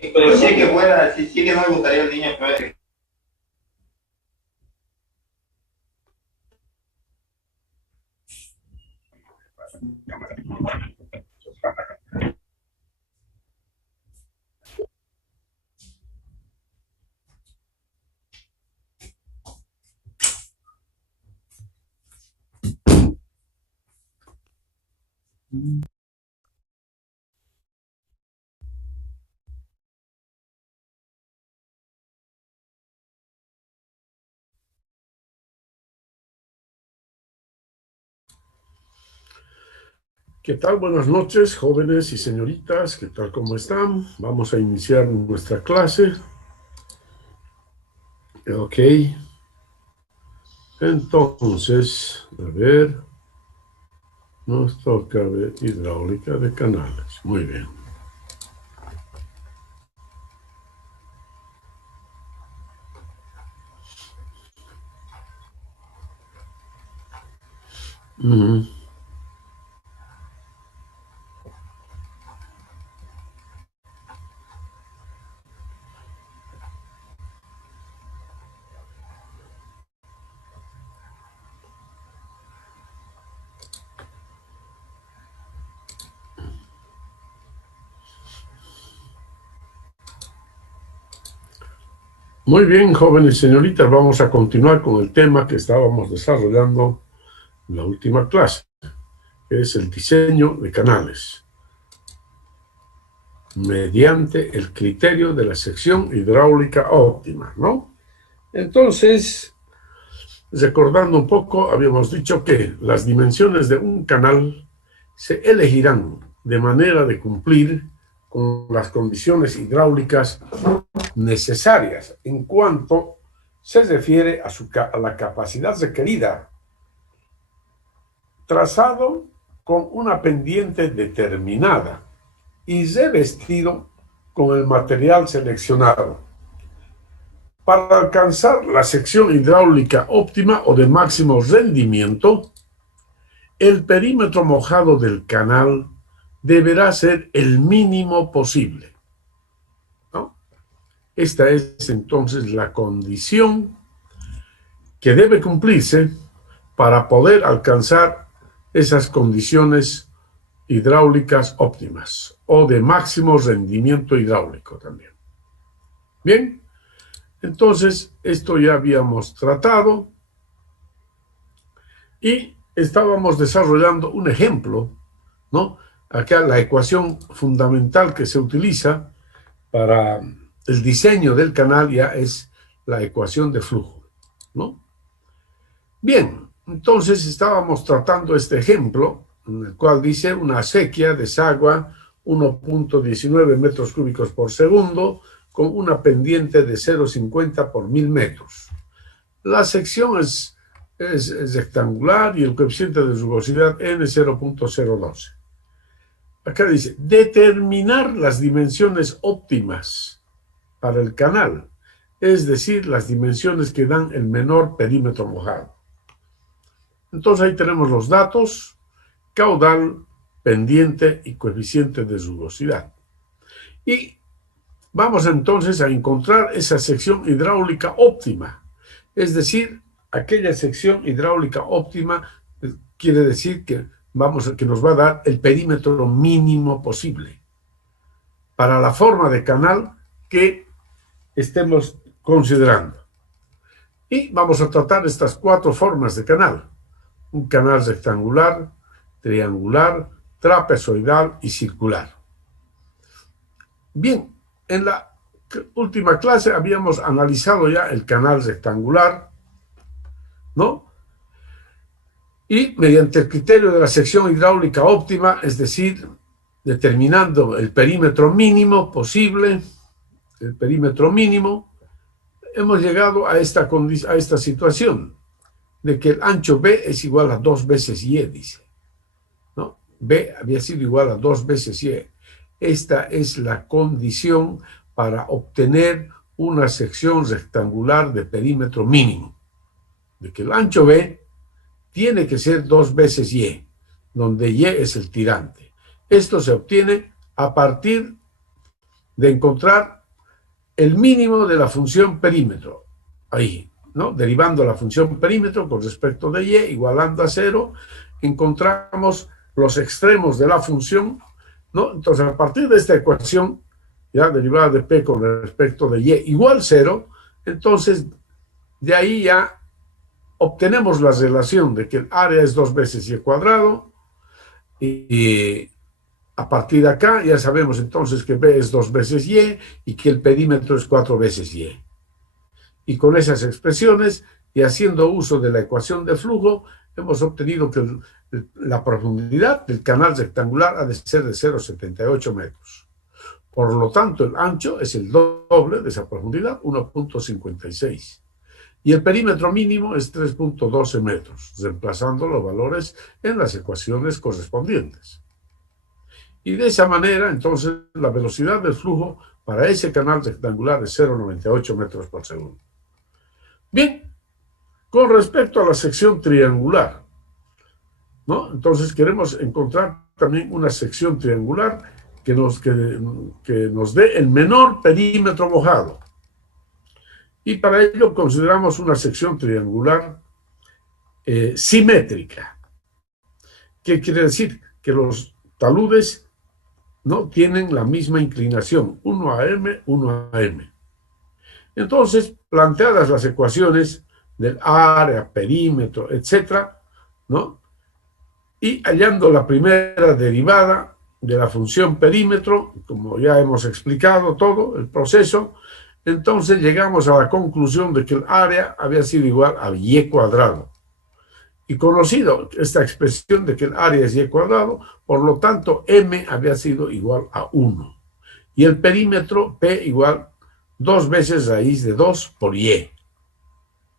pero sí que fuera, sí, sí que no me gustaría el niño, pero ¿Qué tal? Buenas noches, jóvenes y señoritas. ¿Qué tal? ¿Cómo están? Vamos a iniciar nuestra clase. Ok. Entonces, a ver, nos toca ver hidráulica de canales. Muy bien. Ujú. Muy bien, jóvenes y señoritas, vamos a continuar con el tema que estábamos desarrollando en la última clase, que es el diseño de canales, mediante el criterio de la sección hidráulica óptima, ¿no? Entonces, recordando un poco, habíamos dicho que las dimensiones de un canal se elegirán de manera de cumplir con las condiciones hidráulicas necesarias en cuanto se refiere a la capacidad requerida, trazado con una pendiente determinada y revestido con el material seleccionado para alcanzar la sección hidráulica óptima o de máximo rendimiento. El perímetro mojado del canal deberá ser el mínimo posible, ¿no? Esta es entonces la condición que debe cumplirse para poder alcanzar esas condiciones hidráulicas óptimas o de máximo rendimiento hidráulico también. Bien, entonces esto ya habíamos tratado y estábamos desarrollando un ejemplo, ¿no? Acá la ecuación fundamental que se utiliza para el diseño del canal ya es la ecuación de flujo, ¿no? Bien, entonces estábamos tratando este ejemplo, en el cual dice una acequia desagua 1.19 metros cúbicos por segundo con una pendiente de 0,50 por 1000 metros. La sección es rectangular y el coeficiente de rugosidad N 0.012. Acá dice, determinar las dimensiones óptimas para el canal, es decir, las dimensiones que dan el menor perímetro mojado. Entonces ahí tenemos los datos, caudal, pendiente y coeficiente de rugosidad. Y vamos entonces a encontrar esa sección hidráulica óptima, es decir, aquella sección hidráulica óptima quiere decir que nos va a dar el perímetro mínimo posible para la forma de canal que estemos considerando. Y vamos a tratar estas 4 formas de canal: un canal rectangular, triangular, trapezoidal y circular. Bien, en la última clase habíamos analizado ya el canal rectangular, ¿no? Y mediante el criterio de la sección hidráulica óptima, es decir, determinando el perímetro mínimo posible, el perímetro mínimo, hemos llegado a esta situación de que el ancho B es igual a 2 veces Y, dice, ¿no? B había sido igual a 2 veces Y. Esta es la condición para obtener una sección rectangular de perímetro mínimo, de que el ancho B tiene que ser 2 veces Y, donde Y es el tirante. Esto se obtiene a partir de encontrar el mínimo de la función perímetro. Ahí, ¿no? Derivando la función perímetro con respecto de y, igualando a 0, encontramos los extremos de la función, ¿no? Entonces, a partir de esta ecuación, ya derivada de p con respecto de y igual 0, entonces, de ahí ya obtenemos la relación de que el área es 2 veces y cuadrado, y a partir de acá ya sabemos entonces que b es 2 veces y que el perímetro es 4 veces y. Y con esas expresiones y haciendo uso de la ecuación de flujo, hemos obtenido que la profundidad del canal rectangular ha de ser de 0,78 metros. Por lo tanto, el ancho es el doble de esa profundidad, 1,56. Y el perímetro mínimo es 3,12 metros, reemplazando los valores en las ecuaciones correspondientes. Y de esa manera, entonces, la velocidad del flujo para ese canal rectangular es 0,98 metros por segundo. Bien, con respecto a la sección triangular, ¿no? Entonces queremos encontrar también una sección triangular que nos dé el menor perímetro mojado. Y para ello consideramos una sección triangular simétrica. ¿Qué quiere decir? Que los taludes no tienen la misma inclinación, uno a m, uno a m. Entonces, planteadas las ecuaciones del área, perímetro, etcétera, ¿no? Y hallando la primera derivada de la función perímetro, como ya hemos explicado todo el proceso, entonces llegamos a la conclusión de que el área había sido igual a y cuadrado. Y conocido esta expresión de que el área es y cuadrado, por lo tanto m había sido igual a 1. Y el perímetro p igual 2 veces raíz de 2 por y.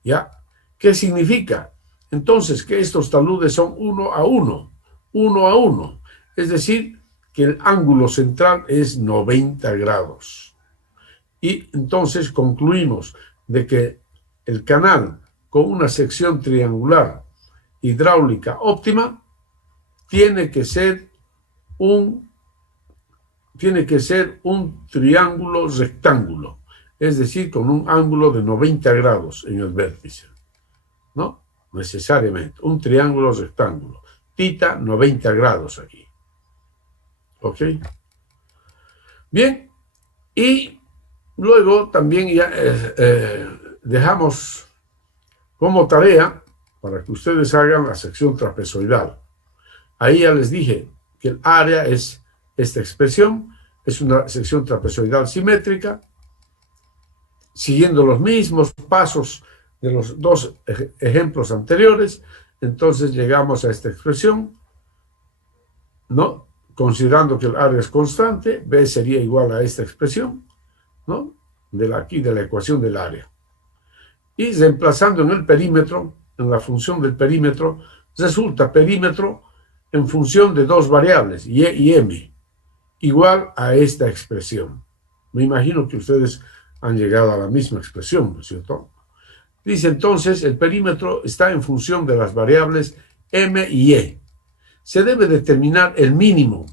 ¿Ya? ¿Qué significa? Entonces que estos taludes son 1 a 1. 1 a 1. Es decir, que el ángulo central es 90 grados. Y entonces concluimos de que el canal con una sección triangular hidráulica óptima tiene que ser un triángulo rectángulo, es decir, con un ángulo de 90 grados en el vértice, ¿no? Necesariamente, un triángulo rectángulo, tita 90 grados aquí. ¿Ok? Bien, y luego también ya dejamos como tarea para que ustedes hagan la sección trapezoidal. Ahí ya les dije que el área es esta expresión, es una sección trapezoidal simétrica, siguiendo los mismos pasos de los dos ejemplos anteriores. Entonces llegamos a esta expresión, ¿no? Considerando que el área es constante, B sería igual a esta expresión, ¿no? Aquí de la ecuación del área. Y reemplazando en el perímetro, en la función del perímetro, resulta perímetro en función de dos variables, y y m, igual a esta expresión. Me imagino que ustedes han llegado a la misma expresión, ¿no es cierto? Dice entonces, el perímetro está en función de las variables m y e. Se debe determinar el mínimo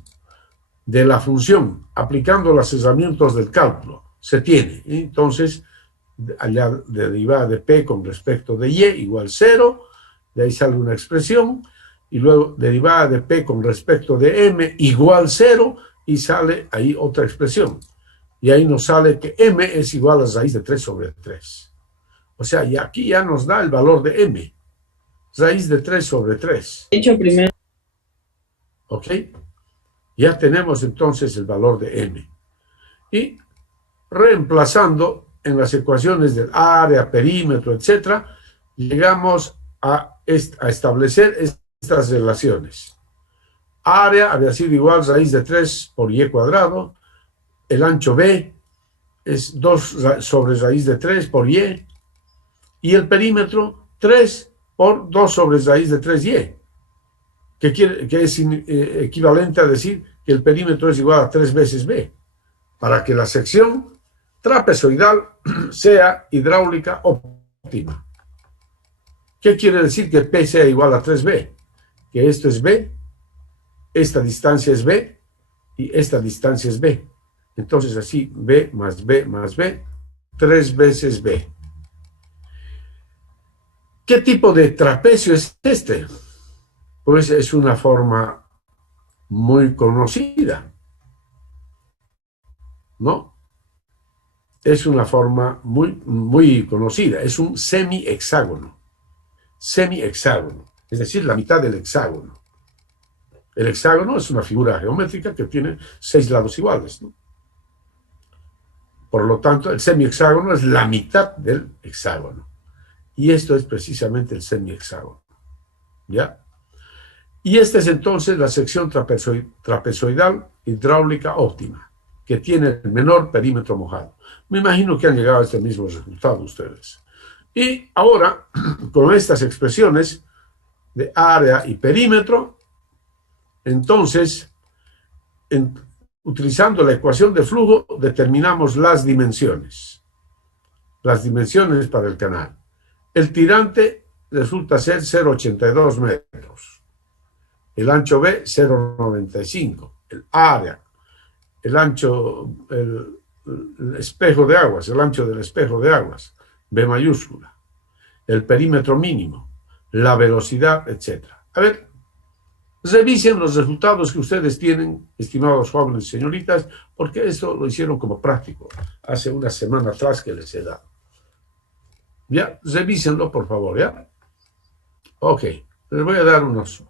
de la función aplicando los herramientas del cálculo. Se tiene. Entonces, allá derivada de p con respecto de y igual 0, de ahí sale una expresión, y luego derivada de p con respecto de m igual 0, y sale ahí otra expresión. Y ahí nos sale que m es igual a raíz de 3 sobre 3. O sea, y aquí ya nos da el valor de m. Raíz de 3 sobre 3. Hecho primero. ¿Ok? Ya tenemos entonces el valor de m. Y reemplazando en las ecuaciones del área, perímetro, etc., llegamos a establecer estas relaciones. Área había sido igual raíz de 3 por y cuadrado. El ancho B es 2 sobre raíz de 3 por y. Y el perímetro 3 por 2 sobre raíz de 3y. Que es equivalente a decir que el perímetro es igual a 3 veces B. Para que la sección trapezoidal sea hidráulica óptima. ¿Qué quiere decir que P sea igual a 3B? Que esto es B, esta distancia es B y esta distancia es B. Entonces así, B más B más B, 3 veces B. ¿Qué tipo de trapecio es este? Pues es una forma muy conocida, ¿no? Es una forma muy conocida, es un semihexágono, semihexágono, es decir, la mitad del hexágono. El hexágono es una figura geométrica que tiene 6 lados iguales, ¿no? Por lo tanto, el semihexágono es la mitad del hexágono. Y esto es precisamente el semihexágono, ¿ya? Y esta es entonces la sección trapezoidal hidráulica óptima, que tiene el menor perímetro mojado. Me imagino que han llegado a este mismo resultado ustedes. Y ahora, con estas expresiones de área y perímetro, entonces, utilizando la ecuación de flujo, determinamos las dimensiones. Las dimensiones para el canal. El tirante resulta ser 0,82 metros. El ancho B, 0,95. El área, el ancho, el espejo de aguas, el ancho del espejo de aguas, B mayúscula. El perímetro mínimo, la velocidad, etc. A ver, revisen los resultados que ustedes tienen, estimados jóvenes y señoritas, porque esto lo hicieron como práctico hace una semana atrás que les he dado. Ya, revísenlo, por favor, ¿ya? Ok, les voy a dar unos.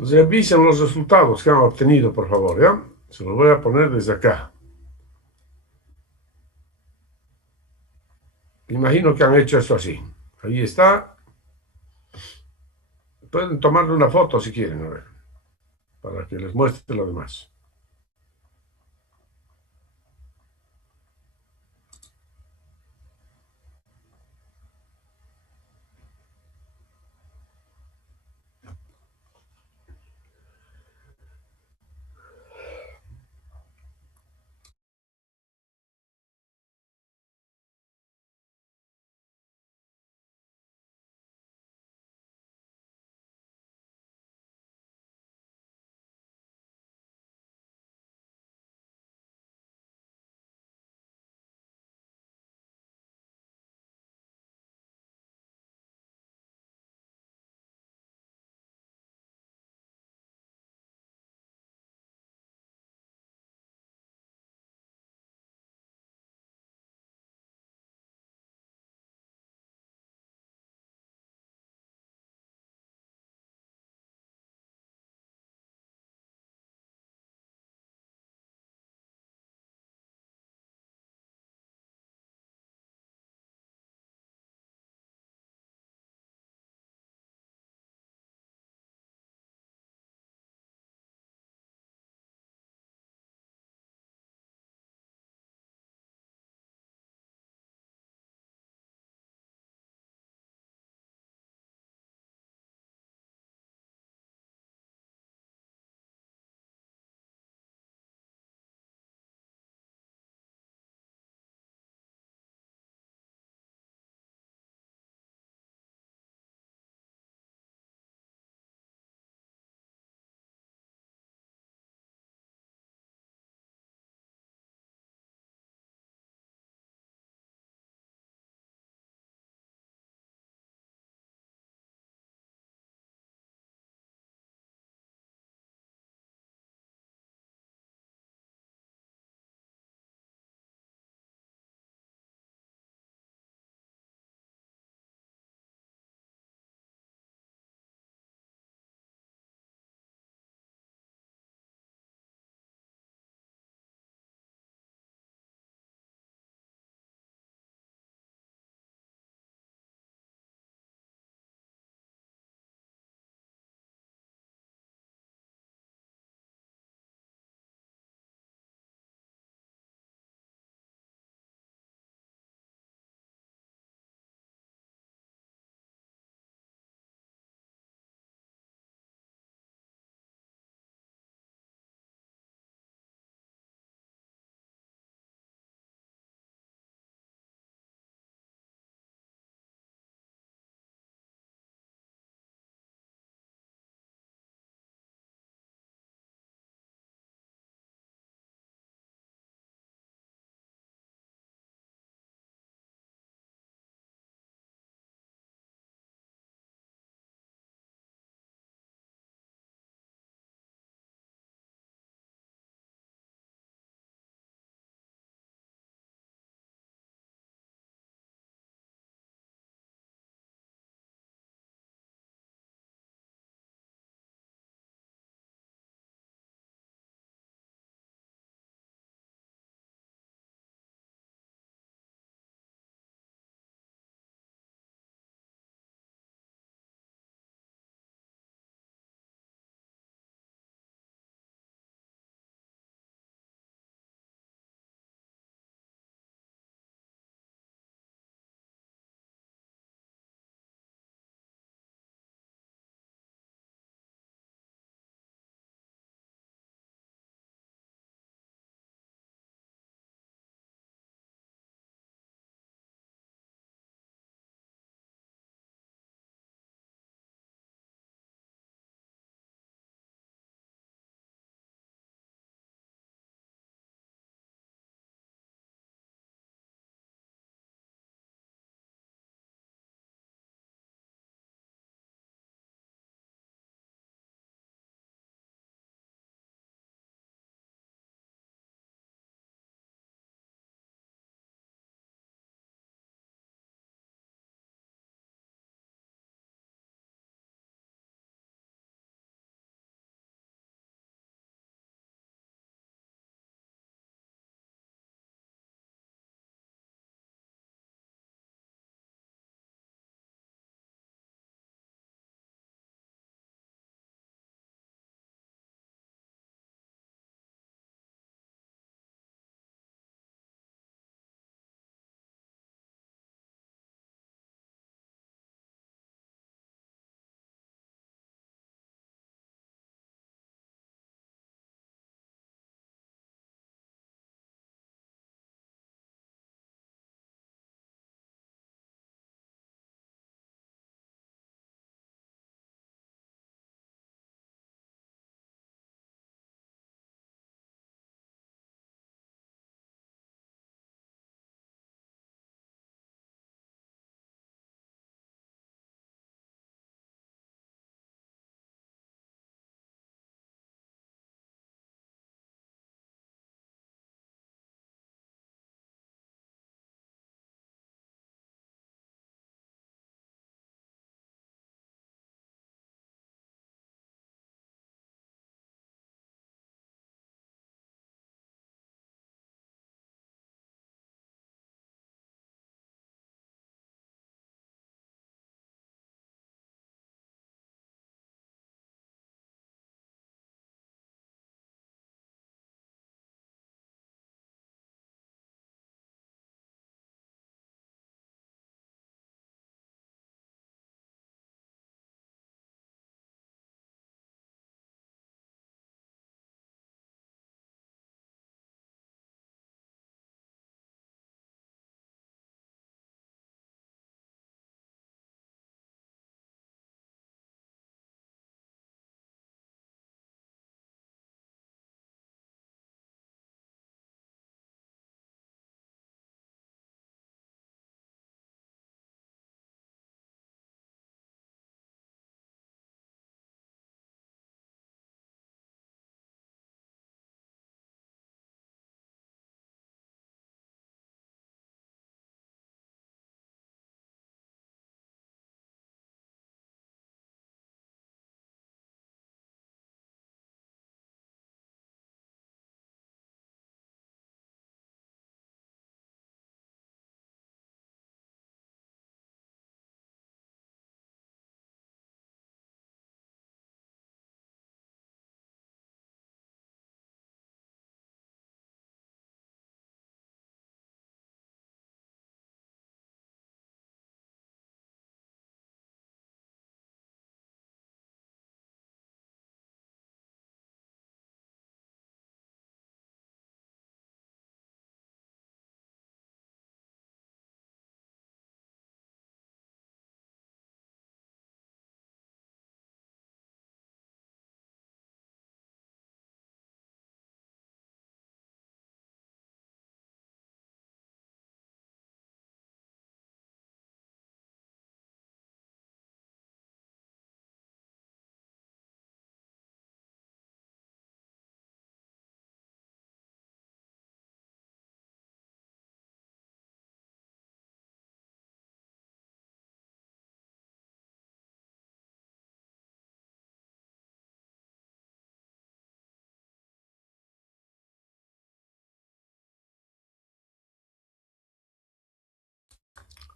Revisen los resultados que han obtenido, por favor, ¿ya? Se los voy a poner desde acá. Imagino que han hecho esto así. Ahí está. Pueden tomarle una foto si quieren, a ver, para que les muestre lo demás.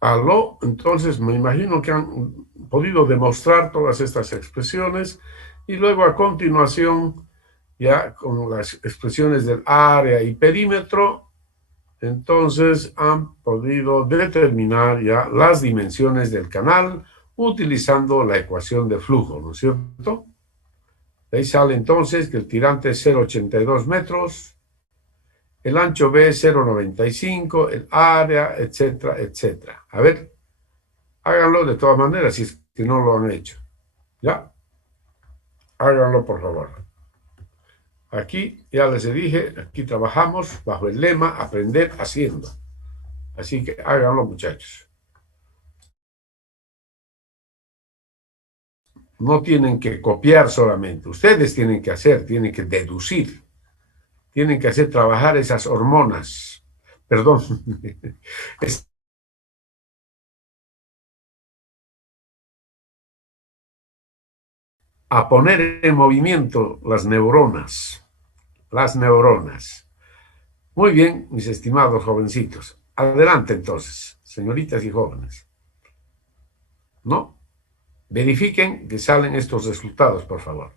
Aló, entonces me imagino que han podido demostrar todas estas expresiones y luego a continuación, ya con las expresiones del área y perímetro, entonces han podido determinar ya las dimensiones del canal utilizando la ecuación de flujo, ¿no es cierto? De ahí sale entonces que el tirante es 0,82 metros, el ancho B es 0,95, el área, etcétera, etcétera. A ver, háganlo de todas maneras si es que no lo han hecho. ¿Ya? Háganlo, por favor. Aquí, ya les dije, aquí trabajamos bajo el lema aprender haciendo. Así que háganlo, muchachos. No tienen que copiar solamente. Ustedes tienen que hacer, tienen que deducir. Tienen que hacer trabajar esas hormonas. Perdón. A poner en movimiento las neuronas. Las neuronas. Muy bien, mis estimados jovencitos. Adelante entonces, señoritas y jóvenes. ¿No? Verifiquen que salen estos resultados, por favor.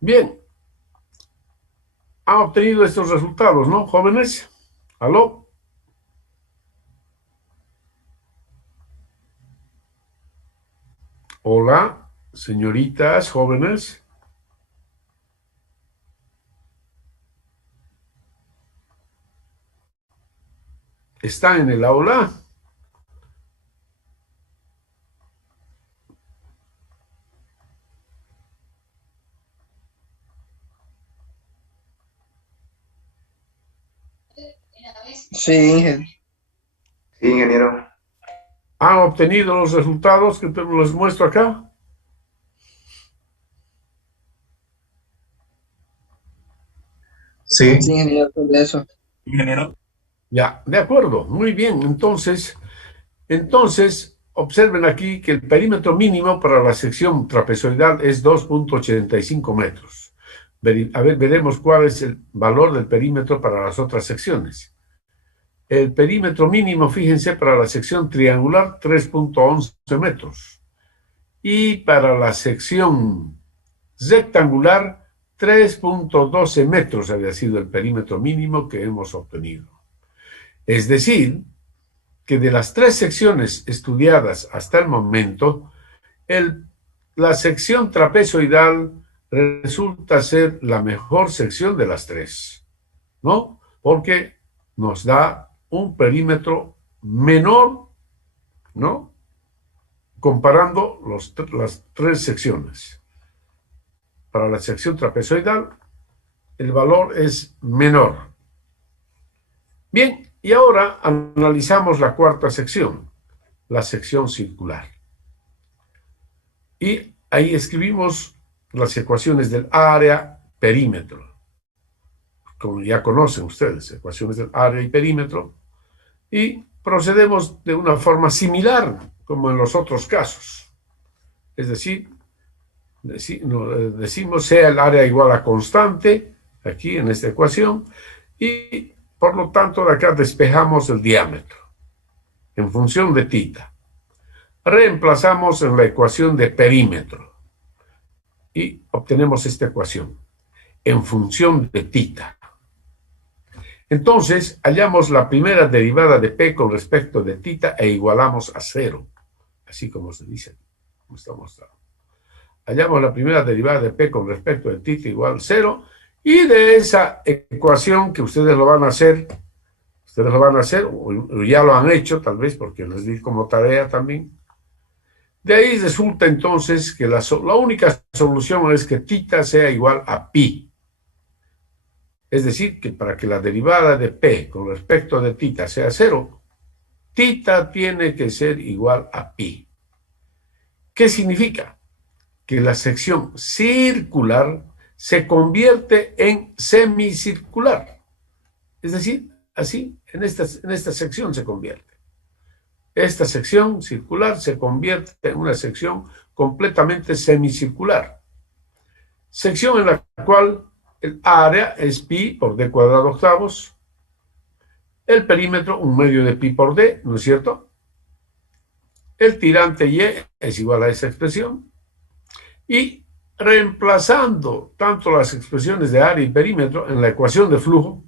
Bien, han obtenido estos resultados, ¿no, jóvenes? ¿Aló? Hola, señoritas, jóvenes. ¿Están en el aula? Sí, Sí, ingeniero. ¿Han obtenido los resultados que te los muestro acá? Sí. sí, ingeniero, sobre eso. Ingeniero. Ya, de acuerdo, muy bien. Entonces, observen aquí que el perímetro mínimo para la sección trapezoidal es 2,85 metros. A ver, veremos cuál es el valor del perímetro para las otras secciones. El perímetro mínimo, fíjense, para la sección triangular, 3,11 metros. Y para la sección rectangular, 3,12 metros había sido el perímetro mínimo que hemos obtenido. Es decir, que de las tres secciones estudiadas hasta el momento, la sección trapezoidal resulta ser la mejor sección de las tres, ¿no? Porque nos da un perímetro menor ¿no? Comparando las tres secciones. Para la sección trapezoidal, el valor es menor. Bien, y ahora analizamos la cuarta sección, la sección circular. Y ahí escribimos las ecuaciones del área, perímetro. Como ya conocen ustedes, ecuaciones del área y perímetro. Y procedemos de una forma similar como en los otros casos. Es decir, decimos sea el área igual a constante, aquí en esta ecuación, y por lo tanto de acá despejamos el diámetro en función de tita. Reemplazamos en la ecuación de perímetro y obtenemos esta ecuación en función de tita. Entonces, hallamos la primera derivada de P con respecto de tita e igualamos a cero, así como se dice, como está mostrado. Hallamos la primera derivada de P con respecto de tita igual a cero, y de esa ecuación que ustedes lo van a hacer, o ya lo han hecho, tal vez, porque les di como tarea también. De ahí resulta entonces que la única solución es que tita sea igual a pi. Es decir, que para que la derivada de P con respecto de tita sea cero, tita tiene que ser igual a pi. ¿Qué significa? Que la sección circular se convierte en semicircular. Es decir, así, en esta sección se convierte. Esta sección circular se convierte en una sección completamente semicircular. Sección en la cual el área es pi por d cuadrado octavos, el perímetro un medio de pi por d, ¿no es cierto? El tirante y es igual a esa expresión, y reemplazando tanto las expresiones de área y perímetro en la ecuación de flujo,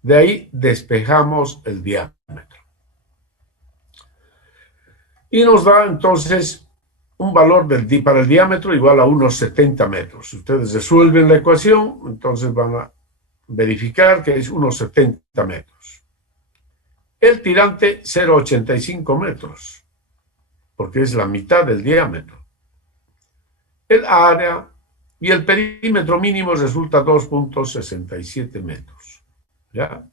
de ahí despejamos el diámetro. Y nos da entonces un valor para el diámetro igual a unos 70 metros. Si ustedes resuelven la ecuación, entonces van a verificar que es unos 70 metros. El tirante 0,85 metros, porque es la mitad del diámetro. El área y el perímetro mínimo resulta 2,67 metros. ¿Ya?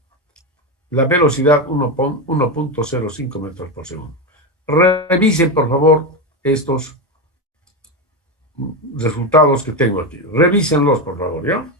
La velocidad 1,05 metros por segundo. Revisen, por favor, estos resultados que tengo aquí. Revísenlos, por favor, ¿ya?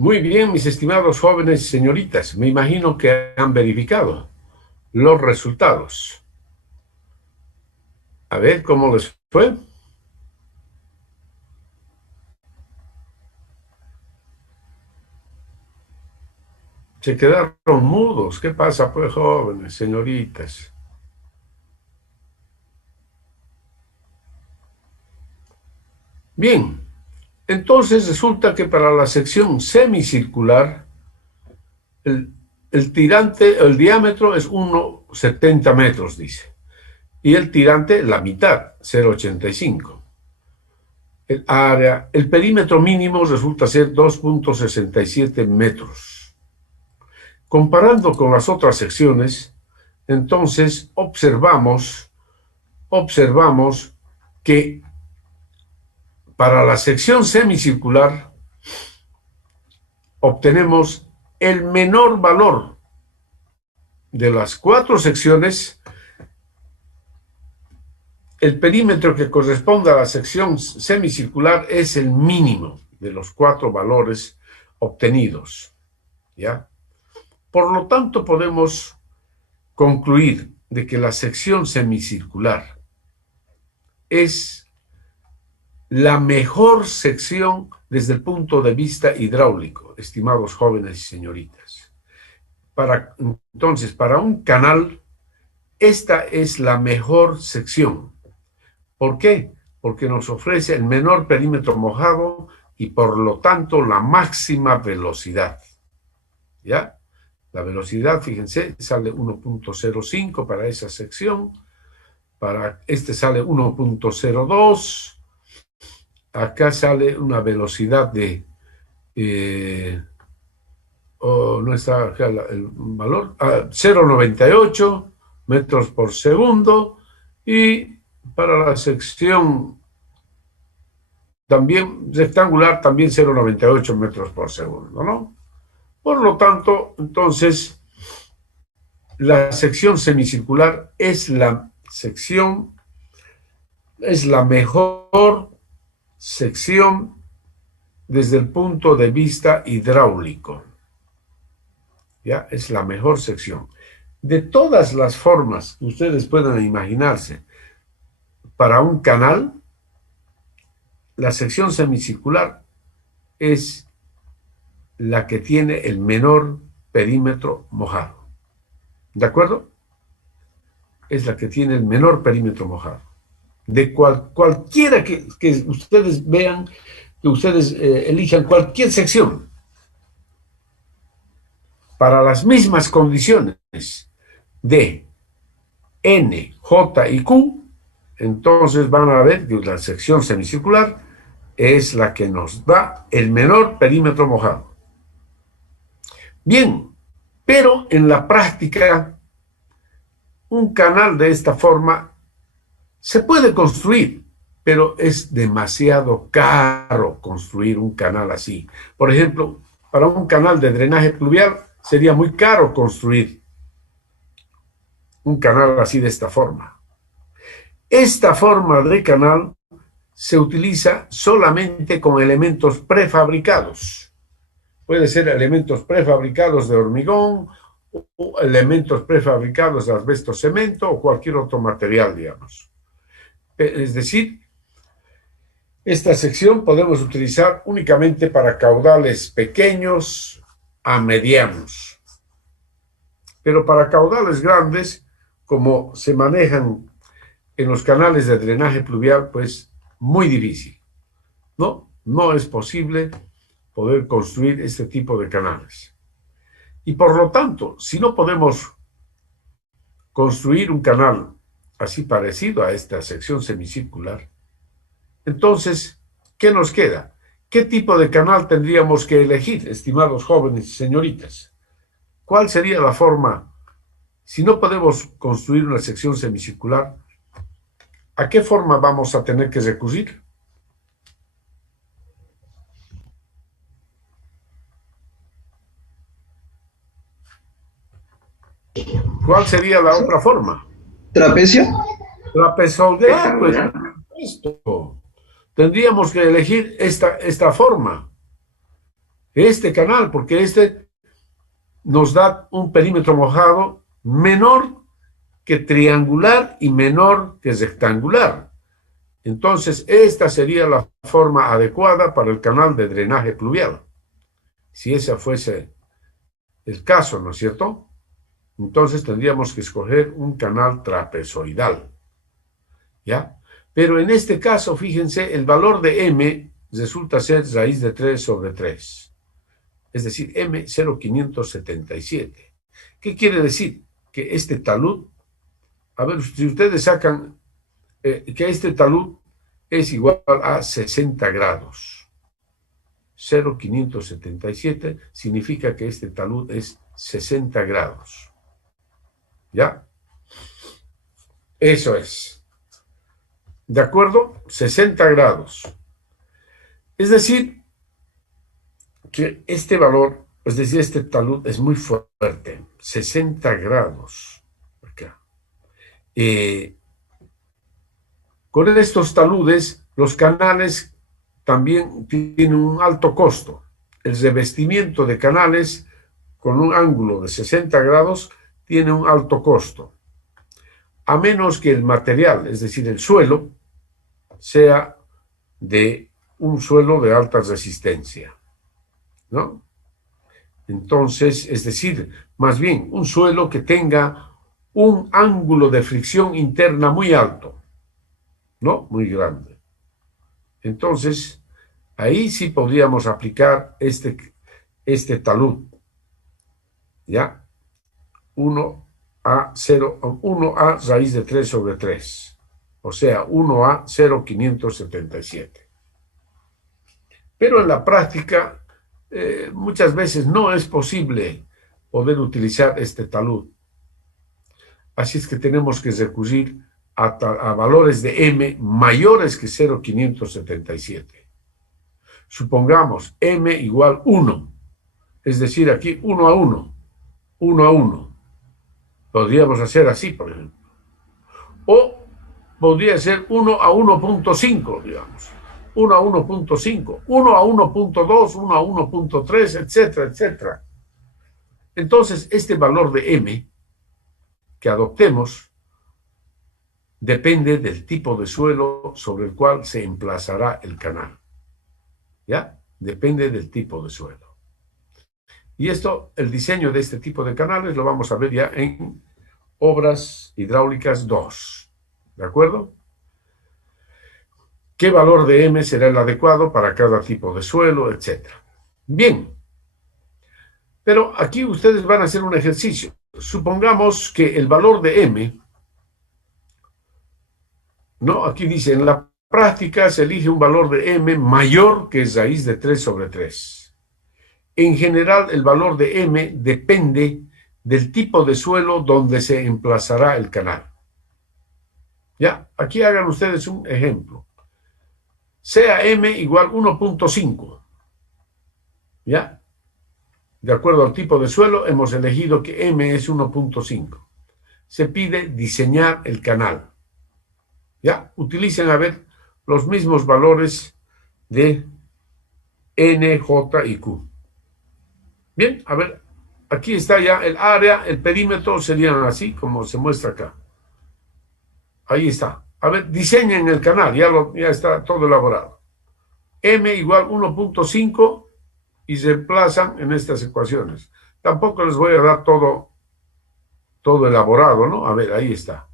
Muy bien, mis estimados jóvenes y señoritas. Me imagino que han verificado los resultados. A ver cómo les fue. Se quedaron mudos. ¿Qué pasa, pues, jóvenes, señoritas? Bien, entonces resulta que para la sección semicircular, el tirante, el diámetro es 1,70 metros, dice. Y el tirante, la mitad, 0,85. El área, el perímetro mínimo resulta ser 2,67 metros. Comparando con las otras secciones, entonces observamos que para la sección semicircular obtenemos el menor valor de las 4 secciones. El perímetro que corresponde a la sección semicircular es el mínimo de los 4 valores obtenidos, ¿ya? Por lo tanto, podemos concluir de que la sección semicircular es la mejor sección desde el punto de vista hidráulico, estimados jóvenes y señoritas. Entonces, para un canal, esta es la mejor sección. ¿Por qué? Porque nos ofrece el menor perímetro mojado y por lo tanto la máxima velocidad. ¿Ya? La velocidad, fíjense, sale 1,05 para esa sección. Para este sale 1,02. Acá sale una velocidad de... no está acá el valor. 0,98 metros por segundo. Y para la sección también rectangular, también 0,98 metros por segundo, ¿no? Por lo tanto, entonces, la sección semicircular es la mejor sección desde el punto de vista hidráulico. ¿Ya? Es la mejor sección. De todas las formas que ustedes puedan imaginarse, para un canal, la sección semicircular es la que tiene el menor perímetro mojado. ¿De acuerdo? Es la que tiene el menor perímetro mojado. De cualquiera que ustedes vean, que ustedes elijan cualquier sección, para las mismas condiciones de N, J y Q, entonces van a ver que la sección semicircular es la que nos da el menor perímetro mojado. Bien, pero en la práctica, un canal de esta forma se puede construir, pero es demasiado caro construir un canal así. Por ejemplo, para un canal de drenaje pluvial sería muy caro construir un canal así de esta forma. Esta forma de canal se utiliza solamente con elementos prefabricados. Puede ser elementos prefabricados de hormigón o elementos prefabricados de asbesto cemento o cualquier otro material, digamos. Es decir, esta sección podemos utilizar únicamente para caudales pequeños a medianos. Pero para caudales grandes, como se manejan en los canales de drenaje pluvial, pues muy difícil. No es posible poder construir este tipo de canales. Y por lo tanto, si no podemos construir un canal así parecido a esta sección semicircular, entonces, ¿qué nos queda? ¿Qué tipo de canal tendríamos que elegir, estimados jóvenes y señoritas? ¿Cuál sería la forma? Si no podemos construir una sección semicircular, ¿a qué forma vamos a tener que recurrir? ¿Cuál sería la otra forma? ¿Trapecio? Trapezoidal, pues, esto. Tendríamos que elegir esta forma. este canal, porque este nos da un perímetro mojado menor que triangular y menor que rectangular. Entonces, esta sería la forma adecuada para el canal de drenaje pluvial, si ese fuese el caso, ¿no es cierto? Entonces tendríamos que escoger un canal trapezoidal, ¿ya? Pero en este caso, fíjense, el valor de m resulta ser raíz de 3 sobre 3, es decir, m 0,577. ¿Qué quiere decir? Que este talud, a ver, si ustedes sacan que este talud es igual a 60 grados. 0,577 significa que este talud es 60 grados. ¿Ya? Eso es. ¿De acuerdo? 60 grados. Es decir, que este valor, es decir, este talud es muy fuerte. 60 grados. Acá. Con estos taludes, los canales también tienen un alto costo. El revestimiento de canales con un ángulo de 60 grados tiene un alto costo, a menos que el material, es decir, el suelo, sea de un suelo de alta resistencia, ¿no? Entonces, es decir, más bien un suelo que tenga un ángulo de fricción interna muy alto, ¿no? Muy grande. Entonces, ahí sí podríamos aplicar este talud, ¿ya? 1 a raíz de 3 sobre 3, o sea, 1 a 0,577. Pero en la práctica, muchas veces no es posible poder utilizar este talud. Así es que tenemos que recurrir a valores de m mayores que 0,577. Supongamos m igual 1, es decir, aquí 1 a 1, 1 a 1. Podríamos hacer así, por ejemplo. O podría ser 1 a 1,5, digamos. 1 a 1,5, 1 a 1,2, 1 a 1,3, etcétera, etcétera. Entonces, este valor de m que adoptemos depende del tipo de suelo sobre el cual se emplazará el canal. ¿Ya? Depende del tipo de suelo. Y esto, el diseño de este tipo de canales lo vamos a ver ya en Obras Hidráulicas 2. ¿De acuerdo? ¿Qué valor de m será el adecuado para cada tipo de suelo, etcétera? Bien, pero aquí ustedes van a hacer un ejercicio. Supongamos que el valor de m, ¿no? Aquí dice, en la práctica se elige un valor de m mayor que raíz de 3 sobre 3. En general, el valor de m depende del tipo de suelo donde se emplazará el canal. ¿Ya? Aquí hagan ustedes un ejemplo. Sea m igual 1,5. ¿Ya? De acuerdo al tipo de suelo, hemos elegido que m es 1,5. Se pide diseñar el canal. ¿Ya? Utilicen, a ver, los mismos valores de N, J y Q. Bien, a ver, aquí está ya el área, el perímetro serían así como se muestra acá. Ahí está. A ver, diseñen el canal, ya está todo elaborado. M igual 1,5 y se emplazan en estas ecuaciones. Tampoco les voy a dar todo elaborado, ¿no? A ver, ahí está.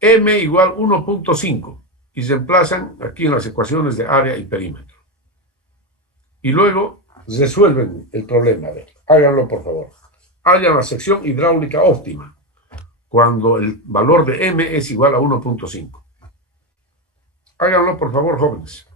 M igual 1,5 y se emplazan aquí en las ecuaciones de área y perímetro. Y luego resuelven el problema. A ver, háganlo por favor. Hallan la sección hidráulica óptima cuando el valor de m es igual a 1,5. Háganlo por favor, jóvenes.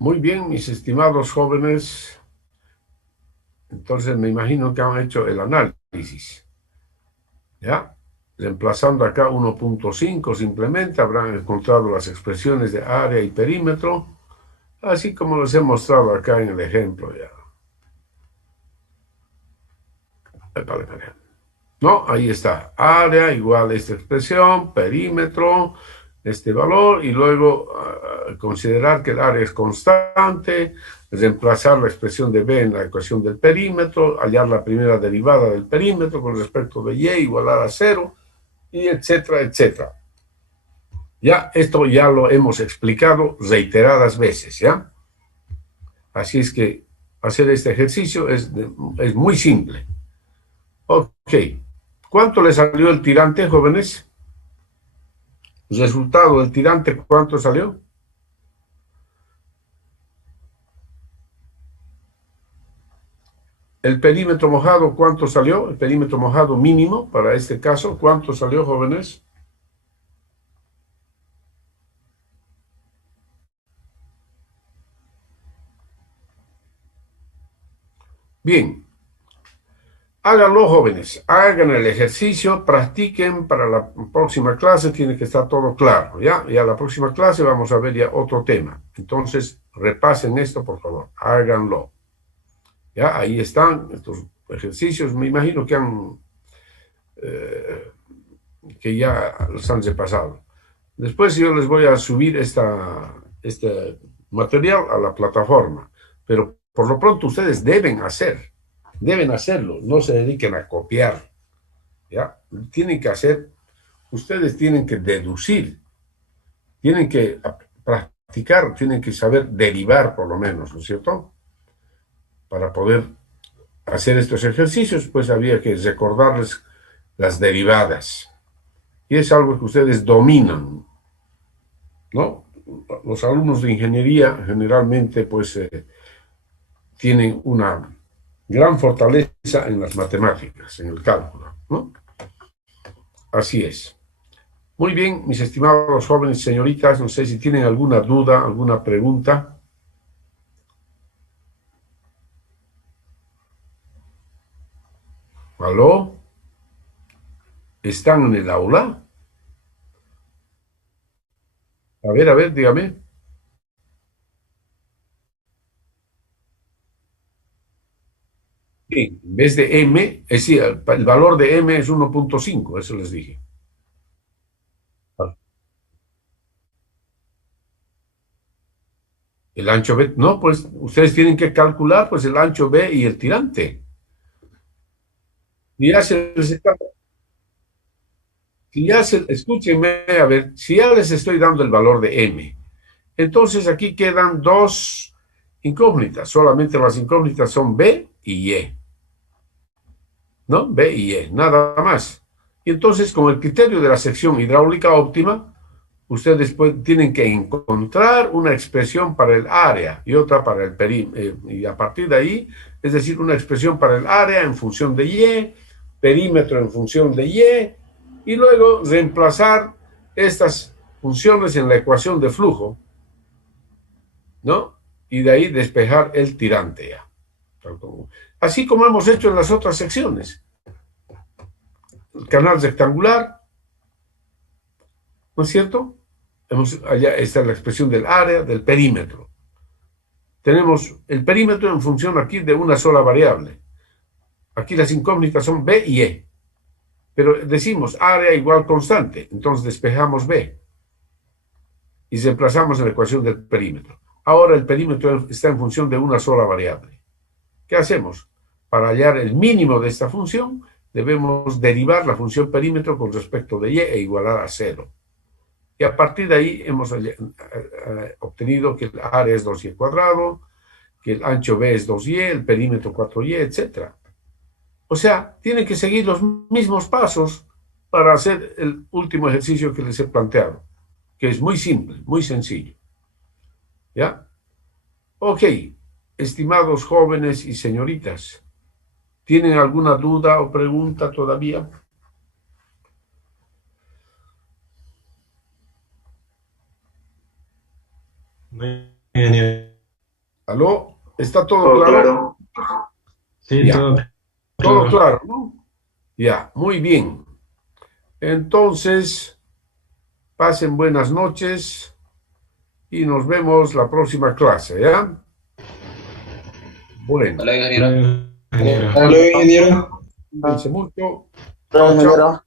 Muy bien, mis estimados jóvenes. Entonces me imagino que han hecho el análisis. ¿Ya? Reemplazando acá 1.5 simplemente, habrán encontrado las expresiones de área y perímetro, así como les he mostrado acá en el ejemplo. Ya. Vale, vale. No, ahí está. Área igual a esta expresión, perímetro, este valor, y luego considerar que el área es constante, reemplazar la expresión de B en la ecuación del perímetro, hallar la primera derivada del perímetro con respecto de Y igualar a 0, y etcétera, etcétera. Ya, esto ya lo hemos explicado reiteradas veces, ¿ya? Así es que hacer este ejercicio es muy simple. Ok. ¿Cuánto le salió el tirante, jóvenes? Resultado del tirante, ¿cuánto salió? El perímetro mojado, ¿cuánto salió? El perímetro mojado mínimo para este caso, ¿cuánto salió, jóvenes? Bien, háganlo, jóvenes, hagan el ejercicio, practiquen para la próxima clase, tiene que estar todo claro, ¿ya? Y a la próxima clase vamos a ver ya otro tema. Entonces, repasen esto, por favor, háganlo. ¿Ya? Ahí están estos ejercicios, me imagino que ya los han repasado. Después yo les voy a subir este material a la plataforma, pero por lo pronto ustedes deben hacerlo, no se dediquen a copiar, ¿ya? Tienen que hacer, ustedes tienen que deducir, tienen que practicar, tienen que saber derivar por lo menos, ¿no es cierto? Para poder hacer estos ejercicios, pues había que recordarles las derivadas. Y es algo que ustedes dominan, ¿no? Los alumnos de ingeniería generalmente, pues, tienen una gran fortaleza en las matemáticas, en el cálculo, ¿no? Así es. Muy bien, mis estimados jóvenes y señoritas, no sé si tienen alguna duda, alguna pregunta. ¿Aló? ¿Están en el aula? A ver, dígame. Sí, en vez de m, es decir, el valor de m es 1.5, eso les dije. El ancho B, no, pues ustedes tienen que calcular pues el ancho B y el tirante. Y ya se les está, escúchenme, a ver, si ya les estoy dando el valor de M, entonces aquí quedan dos incógnitas, solamente las incógnitas son B y Y, ¿no? B y Y, nada más. Y entonces, con el criterio de la sección hidráulica óptima, ustedes tienen que encontrar una expresión para el área y otra para el perímetro. Y a partir de ahí, es decir, una expresión para el área en función de Y, perímetro en función de y luego reemplazar estas funciones en la ecuación de flujo, ¿no? Y de ahí despejar el tirante ya. Así como hemos hecho en las otras secciones. El canal rectangular, ¿no es cierto? Allá está la expresión del área, del perímetro. Tenemos el perímetro en función aquí de una sola variable. Aquí las incógnitas son B y E. Pero decimos área igual constante, entonces despejamos B y reemplazamos en la ecuación del perímetro. Ahora el perímetro está en función de una sola variable. ¿Qué hacemos? Para hallar el mínimo de esta función, debemos derivar la función perímetro con respecto de Y e igualar a 0. Y a partir de ahí hemos obtenido que el área es 2y cuadrado, que el ancho B es 2y, el perímetro 4y, etc. O sea, tienen que seguir los mismos pasos para hacer el último ejercicio que les he planteado, que es muy simple, muy sencillo. ¿Ya? Ok, estimados jóvenes y señoritas, ¿tienen alguna duda o pregunta todavía? Muy bien, ¿Aló? ¿Está todo Todo claro? claro. Sí, Ya. todo Todo claro. claro, ¿no? Ya, muy bien. Entonces, pasen buenas noches y nos vemos la próxima clase, ¿ya? Bueno, Ingeniero. Hasta luego, ingeniero. cuídense mucho. Hasta luego, Chao, chao. ingeniero.